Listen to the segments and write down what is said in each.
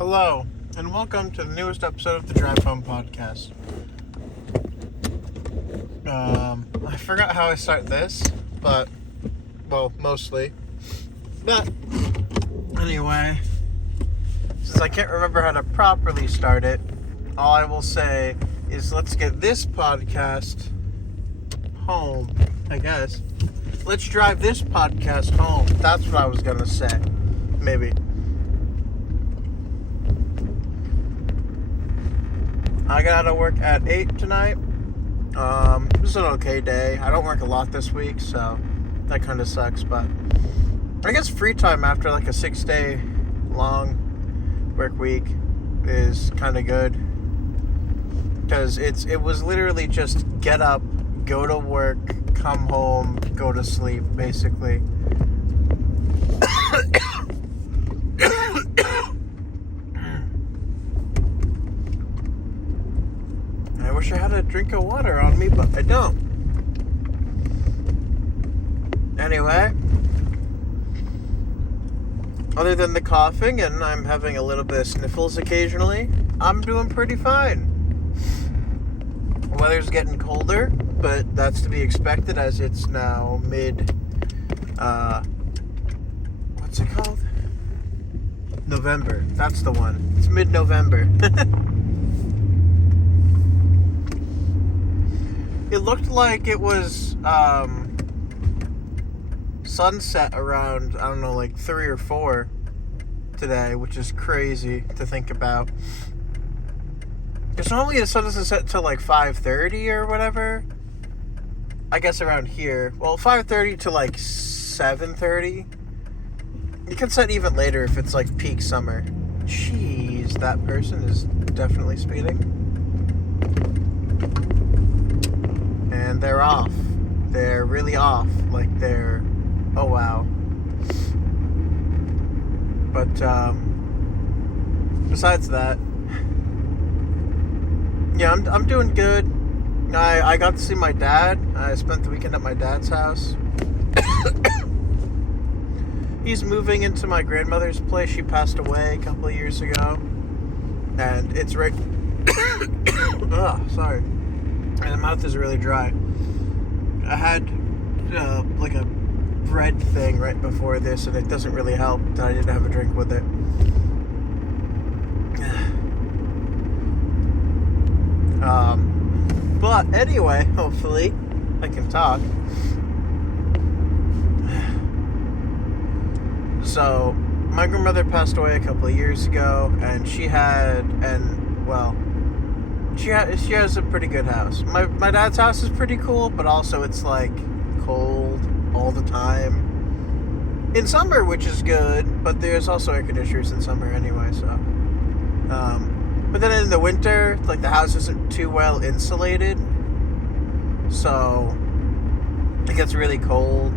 Hello, and welcome to the newest episode of the Drive Home Podcast. I forgot how I start this, mostly. But, anyway, since I can't remember how to properly start it, all I will say is let's get this podcast home, I guess. Let's drive this podcast home. That's what I was gonna say. Maybe. I got out of work at 8 tonight. It was an okay day. I don't work a lot this week, so that kind of sucks, but I guess free time after like a 6-day long work week is kind of good. Because it was literally just get up, go to work, come home, go to sleep, basically. I wish I had a drink of water on me, but I don't. Anyway, other than the coughing and I'm having a little bit of sniffles occasionally, I'm doing pretty fine. The weather's getting colder, but that's to be expected as it's now what's it called? November. That's the one. It's mid-November. It looked like it was sunset around, I don't know, like 3 or 4 today, which is crazy to think about. Because normally the sun doesn't set till like 5:30 or whatever. I guess around here. Well, 5:30 to like 7:30. You can set even later if it's like peak summer. Jeez, that person is definitely speeding. And they're off. They're really off. Like they're, oh wow. But besides that, yeah, I'm doing good. I got to see my dad. I spent the weekend at my dad's house. He's moving into my grandmother's place. She passed away a couple of years ago, and it's right. Sorry. My mouth is really dry. I had like a bread thing right before this, and it doesn't really help that I didn't have a drink with it. But anyway, hopefully I can talk. So, my grandmother passed away a couple of years ago, and she has a pretty good house. My dad's house is pretty cool, but also it's like cold all the time. In summer, which is good, but there's also air conditioners in summer anyway, so. But then in the winter, like the house isn't too well insulated, so it gets really cold,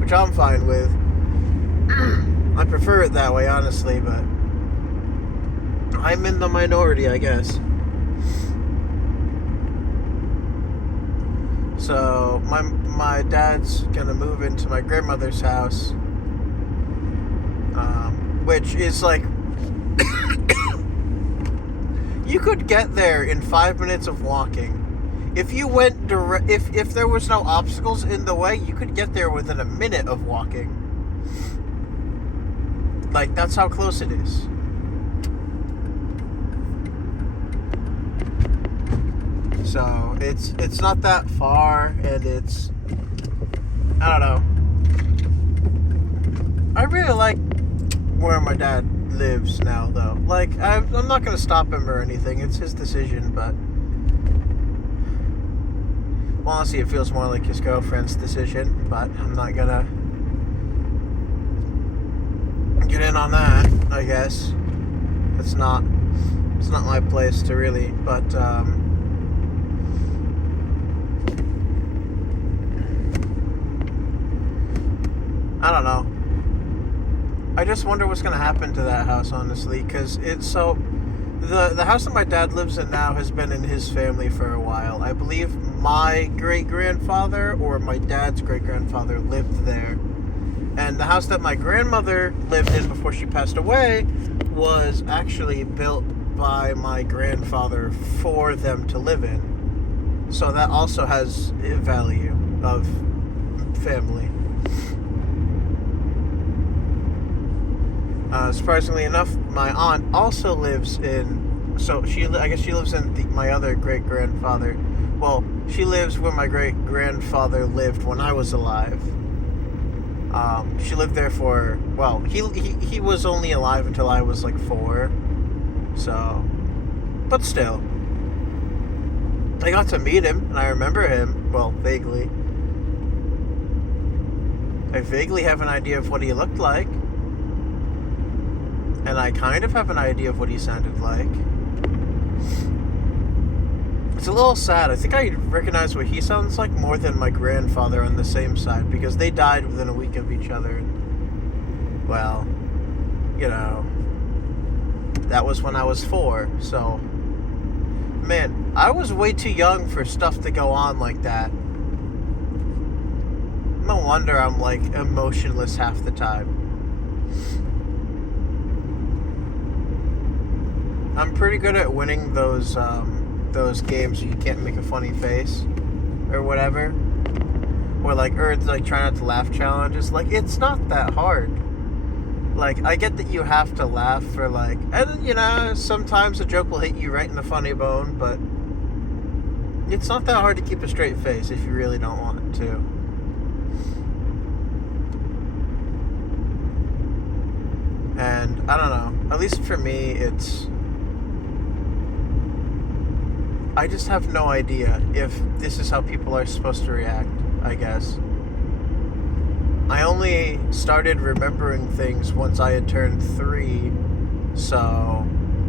which I'm fine with. I prefer it that way, honestly, but I'm in the minority, I guess. So my dad's gonna move into my grandmother's house, which is like you could get there in 5 minutes of walking. If you went if there was no obstacles in the way, you could get there within a minute of walking. Like, that's how close it is. So, it's not that far, and it's, I don't know. I really like where my dad lives now, though. Like, I'm not going to stop him or anything. It's his decision, but well, honestly, it feels more like his girlfriend's decision, but I'm not going to get in on that, I guess. It's not my place to really, but I don't know. I just wonder what's going to happen to that house, honestly, because it's so... The house that my dad lives in now has been in his family for a while. I believe my great-grandfather or my dad's great-grandfather lived there. And the house that my grandmother lived in before she passed away was actually built by my grandfather for them to live in. So that also has a value of family. Surprisingly enough, my aunt also lives in. So I guess she lives in my other great grandfather. Well, she lives where my great grandfather lived when I was alive. She lived there for. Well, he was only alive until I was like 4. So, but still, I got to meet him, and I remember him. Well, vaguely. I vaguely have an idea of what he looked like. And I kind of have an idea of what he sounded like. It's a little sad. I think I recognize what he sounds like more than my grandfather on the same side, because they died within a week of each other. Well, you know, that was when I was 4, so... Man, I was way too young for stuff to go on like that. No wonder I'm, like, emotionless half the time. I'm pretty good at winning those games where you can't make a funny face or whatever, or like try not to laugh challenges. Like, it's not that hard. Like, I get that you have to laugh for like, and you know, sometimes a joke will hit you right in the funny bone, but it's not that hard to keep a straight face if you really don't want to. And I don't know, at least for me, I just have no idea if this is how people are supposed to react, I guess. I only started remembering things once I had turned 3, so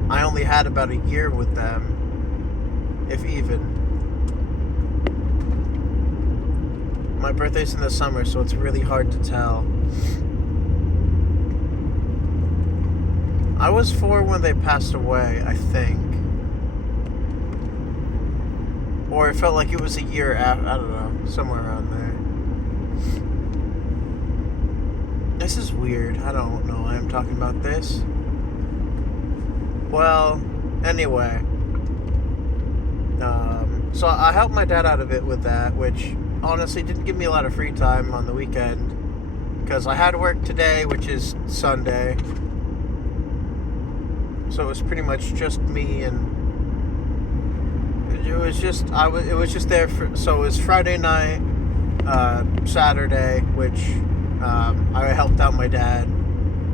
I only had about a year with them, if even. My birthday's in the summer, so it's really hard to tell. I was 4 when they passed away, I think. Or it felt like it was a year after, I don't know, somewhere around there. This is weird. I don't know why I'm talking about this. Well, anyway. So I helped my dad out of it with that, which honestly didn't give me a lot of free time on the weekend. Because I had work today, which is Sunday. So it was pretty much just me, and it was just there for. So it was Friday night, Saturday, which I helped out my dad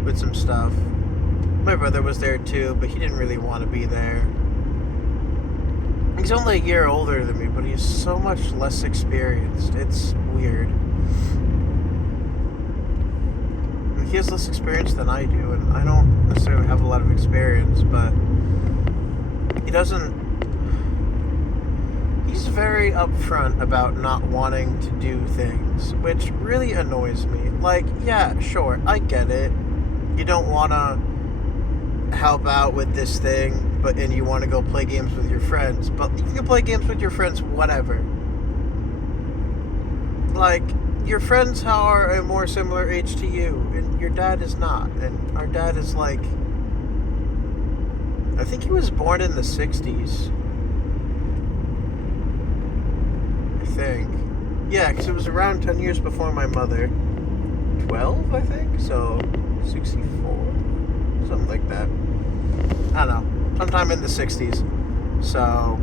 with some stuff. My brother was there too, but he didn't really want to be there. He's only a year older than me, but he's so much less experienced. It's weird. He has less experience than I do, and I don't necessarily have a lot of experience, but he's very upfront about not wanting to do things, which really annoys me. Like, yeah, sure, I get it. You don't want to help out with this thing, and you want to go play games with your friends, but you can play games with your friends, whatever. Like, your friends are a more similar age to you, and your dad is not. And our dad is like, I think he was born in the 60s. I think. Yeah, because it was around 10 years before my mother. 12, I think? So, 64? Something like that. I don't know. Sometime in the 60s. So,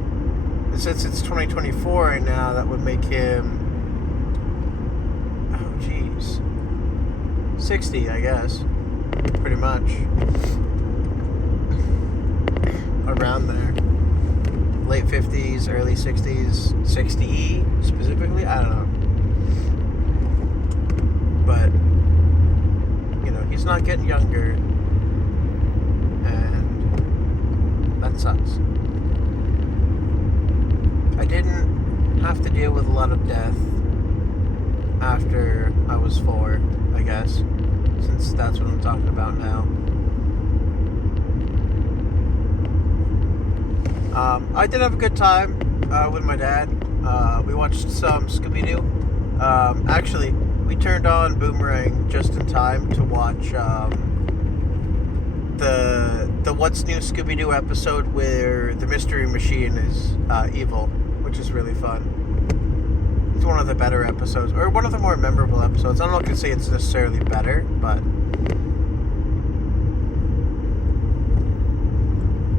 since it's 2024 right now, that would make him... 60, I guess. Pretty much. Around there. Late 50s, early 60s, 60 specifically, I don't know. But, you know, he's not getting younger. And that sucks. I didn't have to deal with a lot of death after I was 4, I guess, since that's what I'm talking about now. I did have a good time with my dad. We watched some Scooby-Doo. Actually, we turned on Boomerang just in time to watch the What's New Scooby-Doo episode where the Mystery Machine is evil, which is really fun. It's one of the better episodes, or one of the more memorable episodes. I'm not going to say it's necessarily better, but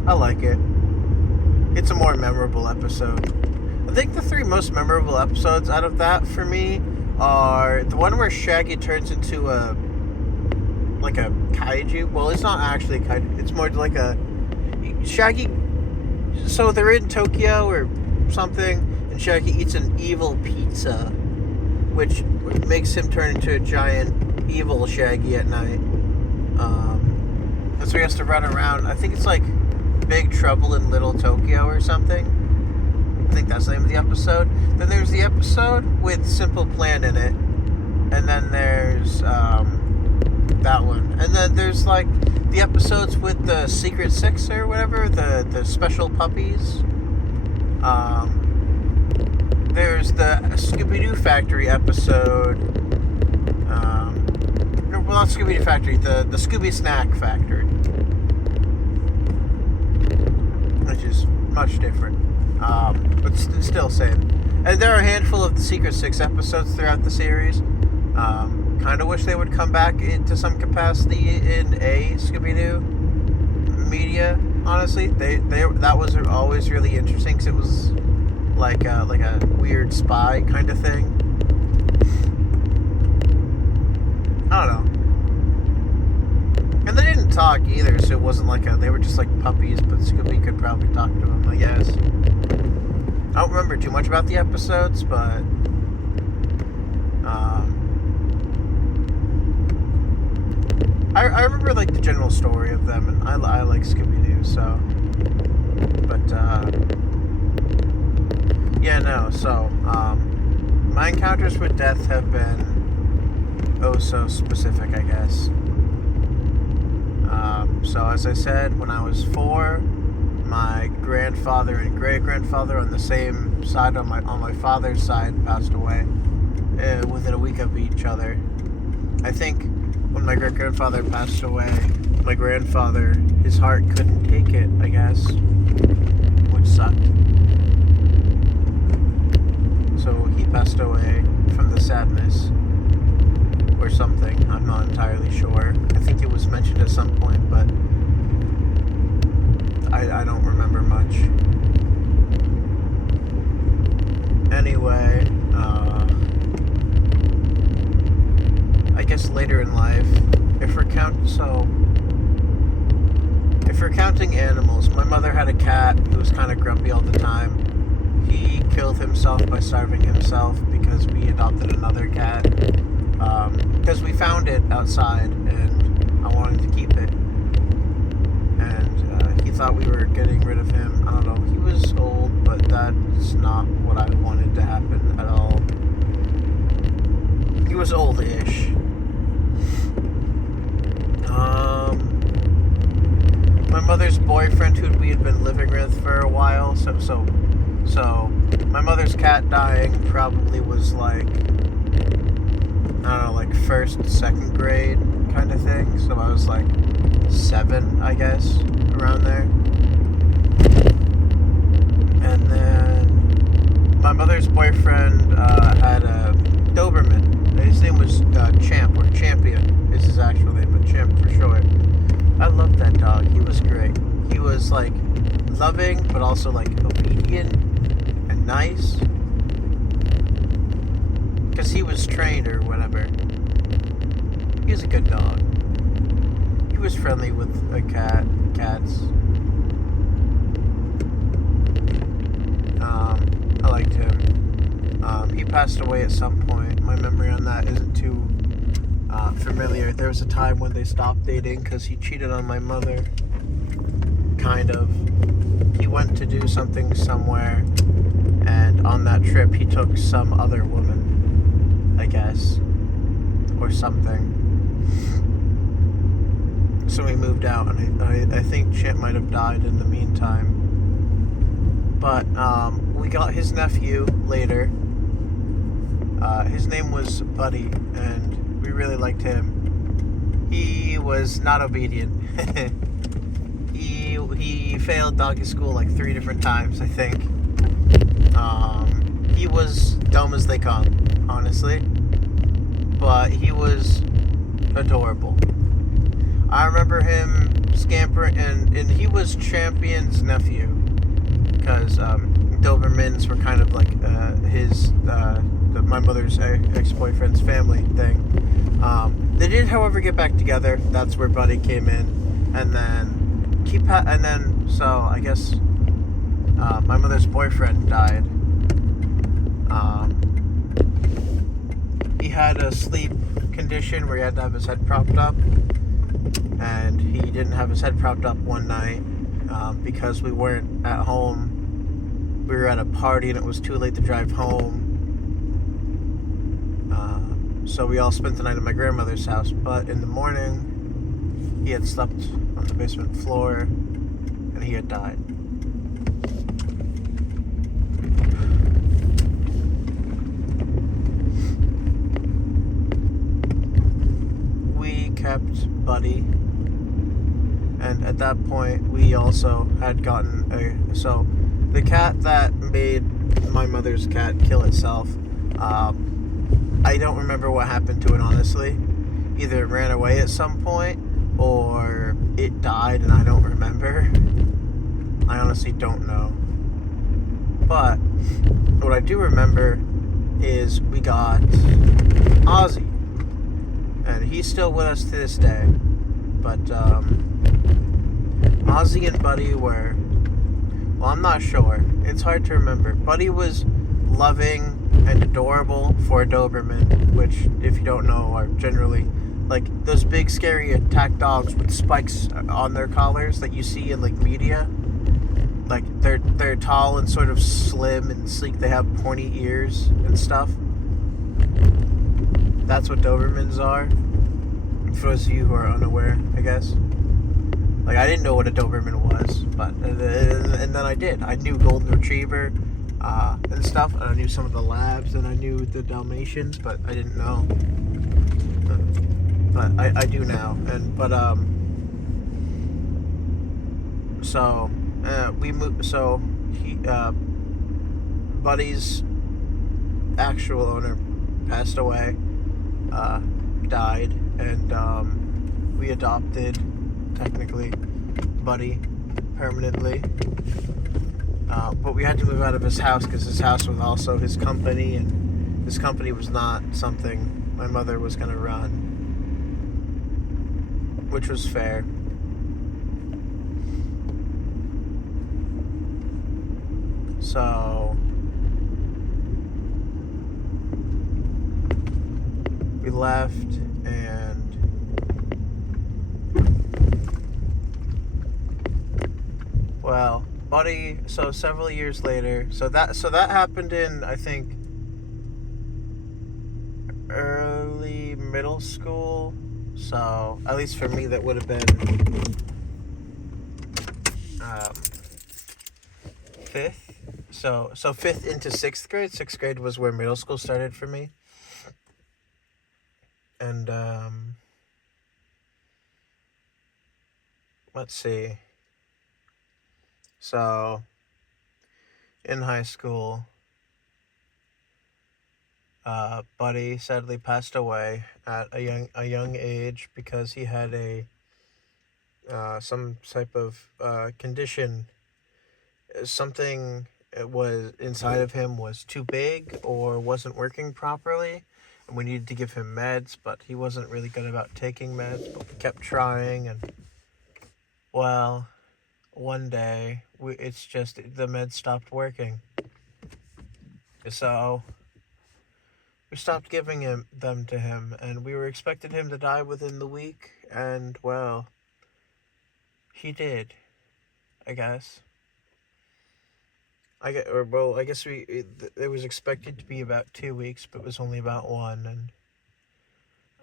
I like it. It's a more memorable episode. I think the 3 most memorable episodes out of that for me are the one where Shaggy turns into a kaiju. Well, it's not actually a kaiju. It's more like a Shaggy. So they're in Tokyo or something, and Shaggy eats an evil pizza, which makes him turn into a giant evil Shaggy at night. And so he has to run around. I think it's like Big Trouble in Little Tokyo or something. I think that's the name of the episode. Then there's the episode with Simple Plan in it, and then there's that one, and then there's like the episodes with the Secret Six or whatever, the special puppies. There's the Scooby-Doo Factory episode. Well, not Scooby-Doo Factory, the Scooby Snack Factory, which is much different, but still same. And there are a handful of the Secret Six episodes throughout the series. Kind of wish they would come back into some capacity in a Scooby-Doo media. Honestly, that was always really interesting because it was like a weird spy kind of thing. I don't know. And they didn't talk either, so it wasn't like they were just like puppies, but Scooby could probably talk to them, I guess. I don't remember too much about the episodes, but I remember like the general story of them, and I like Scooby-Doo, so. But yeah, no. So my encounters with death have been oh so specific, I guess. So as I said, when I was 4, my grandfather and great-grandfather on the same side, on my father's side, passed away within a week of each other. I think when my great-grandfather passed away, my grandfather, his heart couldn't take it, I guess, which sucked. So he passed away from the sadness or something. I'm not entirely sure. I think it was mentioned at some point, but I don't remember much. Anyway, I guess later in life, if we're counting animals, my mother had a cat who was kind of grumpy all the time. He killed himself by starving himself because we adopted another cat. Because we found it outside and I wanted to keep it. And he thought we were getting rid of him. I don't know. He was old, but that's not what I wanted to happen at all. He was old-ish. My mother's boyfriend, who we had been living with for a while, so my mother's cat dying probably was like, I don't know, like 1st, 2nd grade kind of thing. So I was like 7, I guess, around there. And then my mother's boyfriend had a Doberman. His name was Champ, or Champion is his actual name, but Champ for short. I loved that dog. He was great. He was like loving, but also like obedient and nice. Because he was trained or whatever. He was a good dog. He was friendly with cats. I liked him. He passed away at some point. My memory on that isn't too familiar. There was a time when they stopped dating because he cheated on my mother. Kind of. He went to do something somewhere, and on that trip he took some other woman, I guess, or something. So he moved out, and I think Champ might have died in the meantime. But we got his nephew later. His name was Buddy, and we really liked him. He was not obedient. he failed doggy school like 3 different times, I think. He was dumb as they come, honestly, but he was adorable. I remember him scampering, and he was Champion's nephew, because Dobermans were kind of like my mother's ex-boyfriend's family thing. They did, however, get back together. That's where Buddy came in, and then so I guess my mother's boyfriend died. He had a sleep condition where he had to have his head propped up, and he didn't have his head propped up one night because we weren't at home. We were at a party and it was too late to drive home. So we all spent the night at my grandmother's house, but in the morning he had slept on the basement floor and he had died. We kept Buddy, and at that point we also had gotten so the cat that made my mother's cat kill itself, I don't remember what happened to it, honestly. Either it ran away at some point or it died and I don't remember. I honestly don't know. But what I do remember is we got Ozzy, and he's still with us to this day. But Ozzy and Buddy were, well, I'm not sure. It's hard to remember. Buddy was loving and adorable for a Doberman, which, if you don't know, are generally like those big scary attack dogs with spikes on their collars that you see in like media. Like they're tall and sort of slim and sleek. They have pointy ears and stuff. That's what Dobermans are. For those of you who are unaware, I guess. Like, I didn't know what a Doberman was, but and then I did. I knew Golden Retriever and stuff, and I knew some of the Labs, and I knew the Dalmatians, but I didn't know. But I do now, so we moved. So Buddy's actual owner passed away, died, and we adopted, technically, Buddy permanently. But we had to move out of his house because his house was also his company, and his company was not something my mother was going to run, which was fair. So we left, and well, Buddy, so several years later, so that happened in, I think, early middle school. So at least for me, that would have been fifth. So fifth into sixth grade. Sixth grade was where middle school started for me. And let's see. So in high school, Buddy sadly passed away at a young age because he had some type of condition. Something was inside of him was too big or wasn't working properly, and we needed to give him meds, but he wasn't really good about taking meds, but we kept trying, and well, one day it's just the meds stopped working, so we stopped giving them to him, and we were expecting him to die within the week, and well, he did, I guess. I guess it was expected to be about 2 weeks, but it was only about 1. And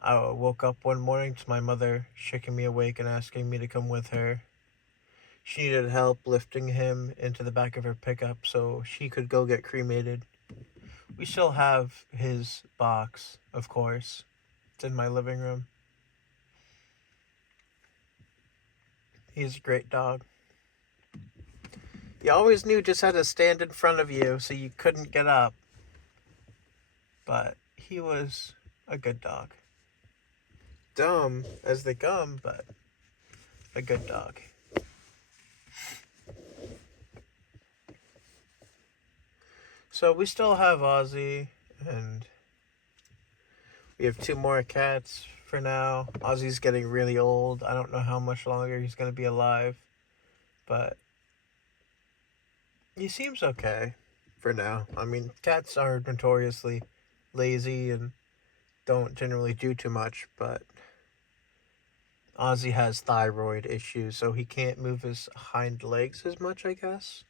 I woke up one morning to my mother shaking me awake and asking me to come with her. She needed help lifting him into the back of her pickup so she could go get cremated, We still have his box, of course. It's in my living room. He's a great dog. You always knew just had to stand in front of you so you couldn't get up. But he was a good dog. Dumb as they come, but a good dog. So we still have Ozzy, and we have 2 more cats for now. Ozzy's getting really old. I don't know how much longer he's going to be alive, but he seems okay for now. I mean, cats are notoriously lazy and don't generally do too much, but Ozzy has thyroid issues, so he can't move his hind legs as much, I guess.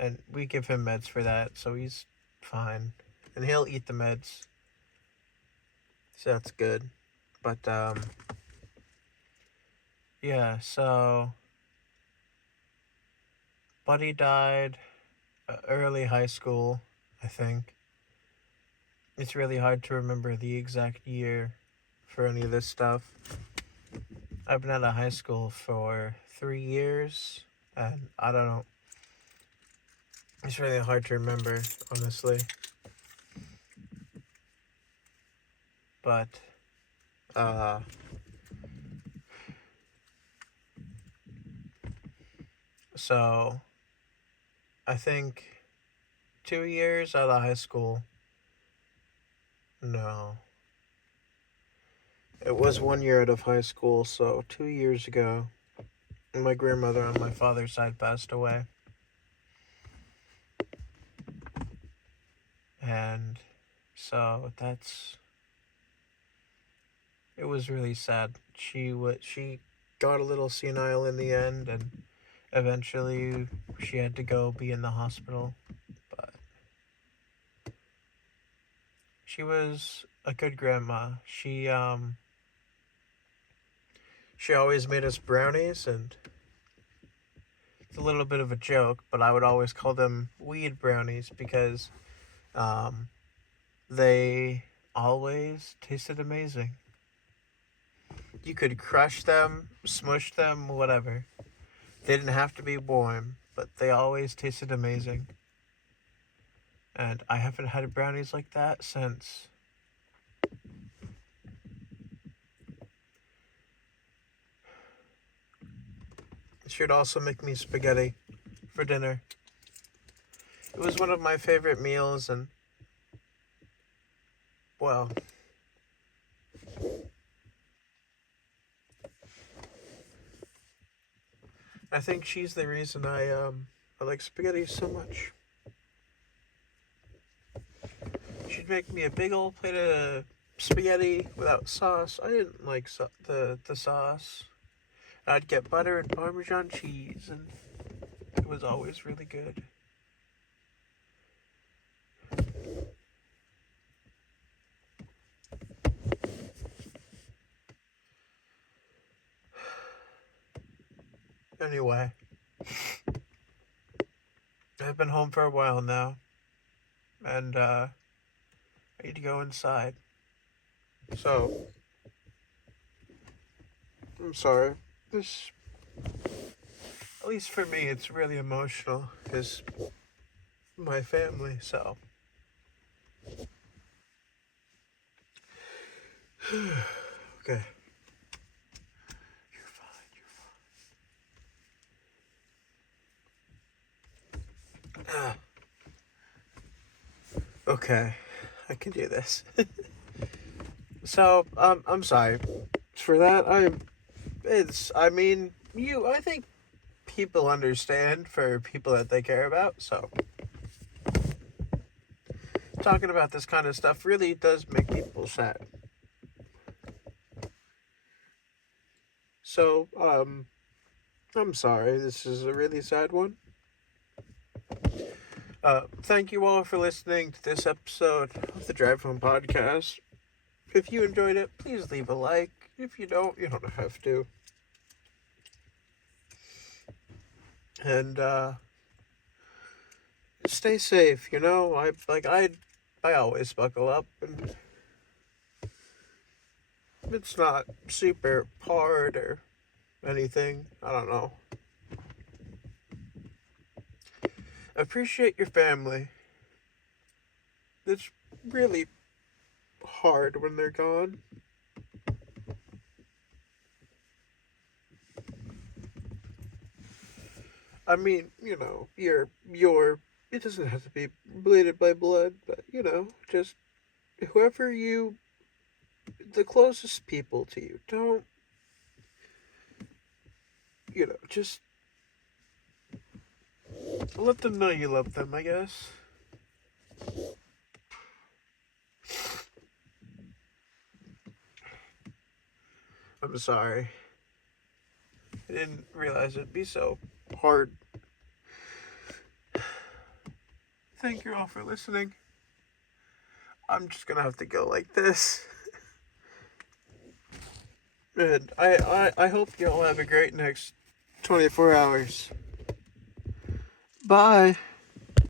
And we give him meds for that, so he's fine. And he'll eat the meds. So that's good. But yeah, so Buddy died early high school, I think. It's really hard to remember the exact year for any of this stuff. I've been out of high school for 3 years, and I don't know. It's really hard to remember, honestly. But, so, I think 2 years out of high school. No. It was 1 year out of high school, so 2 years ago, my grandmother on my father's side passed away. And so it was really sad. She got a little senile in the end, and eventually she had to go be in the hospital. But she was a good grandma. She always made us brownies, and it's a little bit of a joke, but I would always call them weed brownies because they always tasted amazing. You could crush them, smush them, whatever. They didn't have to be warm, but they always tasted amazing. And I haven't had brownies like that since. She'd also make me spaghetti for dinner. It was one of my favorite meals, and, well, I think she's the reason I like spaghetti so much. She'd make me a big old plate of spaghetti without sauce. I didn't like the sauce. I'd get butter and Parmesan cheese, and it was always really good. Anyway, I've been home for a while now, and I need to go inside. So, I'm sorry. This, at least for me, it's really emotional because my family, so. Okay. You're fine, you're fine. Okay, I can do this. So, I'm sorry for that. I think people understand for people that they care about, so talking about this kind of stuff really does make people sad. So, I'm sorry, this is a really sad one. Thank you all for listening to this episode of the Drive Home Podcast. If you enjoyed it, please leave a like. If you don't have to. And, stay safe. You know, I always buckle up, and it's not super hard or anything. I don't know. Appreciate your family. It's really hard when they're gone. I mean, you know, your it doesn't have to be bleeded by blood, but you know, just whoever you the closest people to you. Don't, you know, just let them know you love them, I guess. I'm sorry. I didn't realize it'd be so hard. Thank you all for listening. I'm just gonna have to go like this. And I hope you all have a great next 24 hours. Bye.